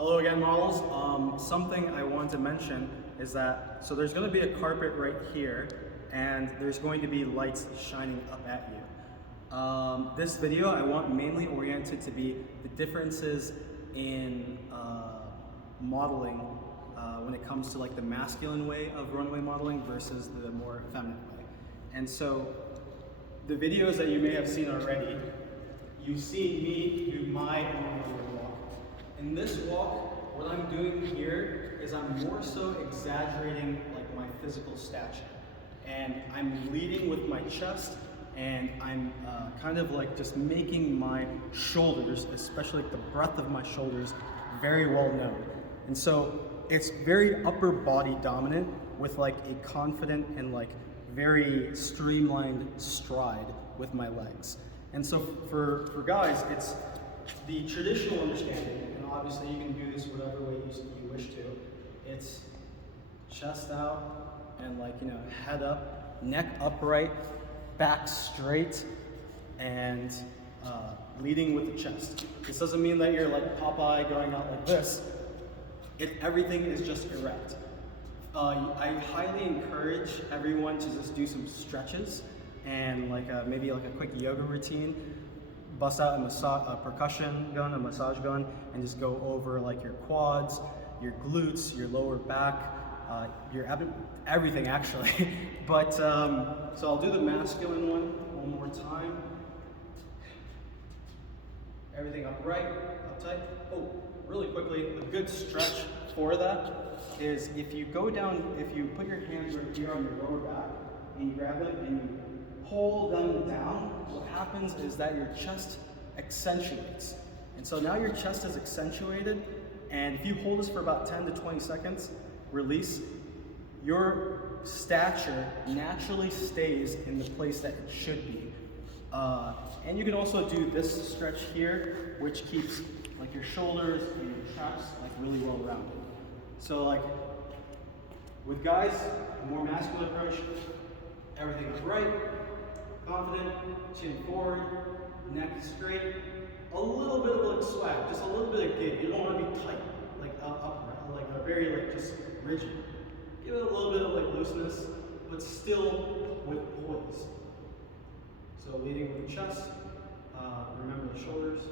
Hello again, models. Something I wanted to mention is that, so there's going to be a carpet right here, and there's going to be lights shining up at you. This video I want mainly oriented to be the differences in modeling when it comes to like the masculine way of runway modeling versus the more feminine way. And so the videos that you may have seen already, you've seen me do my own walk. In this walk, what I'm doing here is I'm more so exaggerating like my physical stature. And I'm leading with my chest, and I'm kind of like just making my shoulders, especially like the breadth of my shoulders, very well known. And so it's very upper body dominant with like a confident and like very streamlined stride with my legs. And so for guys, it's the traditional understanding, and obviously you can do this whatever way you wish to. It's chest out and like, you know, head up, neck upright, back straight, and leading with the chest. This doesn't mean that you're like Popeye going out like this. Everything is just erect. I highly encourage everyone to just do some stretches and like maybe like a quick yoga routine. Bust out a percussion gun, a massage gun, and just go over like your quads, your glutes, your lower back, your abdomen, everything actually. But so I'll do the masculine one more time. Everything upright, uptight. Oh, really quickly, a good stretch for that is if you go down, if you put your hands right here on your lower back and you grab them and you pull them down, what happens is that your chest accentuates. And so now your chest is accentuated, and if you hold this for about 10 to 20 seconds, release, your stature naturally stays in the place that it should be. And you can also do this stretch here, which keeps like your shoulders and your chest like really well rounded. So like with guys, a more masculine approach, everything is right, confident, chin forward, neck straight, a little bit of like swag, just a little bit of give. You don't want to be tight, like upright, like a very like just rigid. Give it a little bit of like looseness, but still with poise. So leading with the chest, remember the shoulders.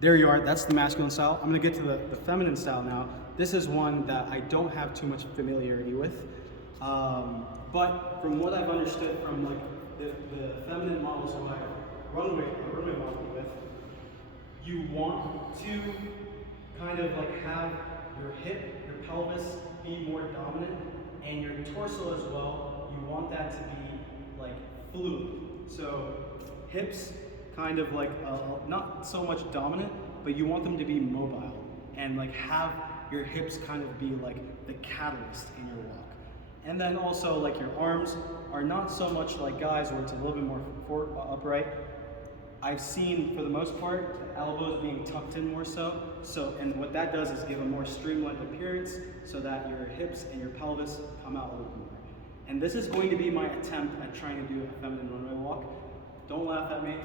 There you are, that's the masculine style. I'm gonna get to the feminine style now. This is one that I don't have too much familiarity with. But from what I've understood from like the feminine models who I've runway modeling with, you want to kind of like have your hip, your pelvis be more dominant, and your torso as well. You want that to be like fluid. So hips kind of like not so much dominant, but you want them to be mobile and like have your hips kind of be like the catalyst in your walk. And then also like your arms are not so much like guys where it's a little bit more upright. I've seen for the most part the elbows being tucked in more so. And what that does is give a more streamlined appearance so that your hips and your pelvis come out a little more. And this is going to be my attempt at trying to do a feminine runway walk. Don't laugh at me,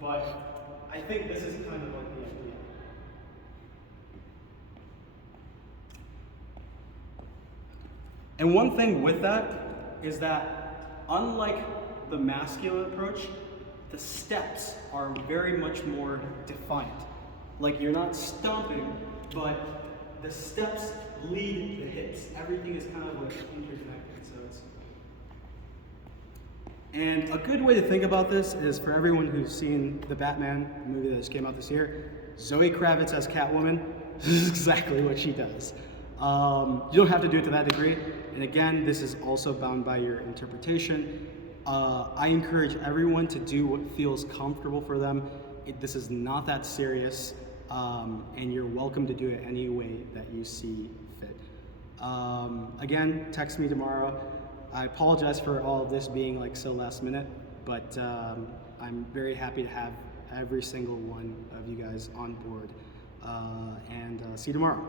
but I think this is kind of like the idea. And one thing with that is that unlike the masculine approach, the steps are very much more defined. Like you're not stomping, but the steps lead the hips. Everything is kind of like interconnected. So it's. And a good way to think about this is for everyone who's seen the Batman movie that just came out this year, Zoe Kravitz as Catwoman, this is exactly what she does. You don't have to do it to that degree. And again, this is also bound by your interpretation. I encourage everyone to do what feels comfortable for them. This is not that serious, and you're welcome to do it any way that you see fit. Again, text me tomorrow. I apologize for all of this being like so last minute, but I'm very happy to have every single one of you guys on board, and see you tomorrow.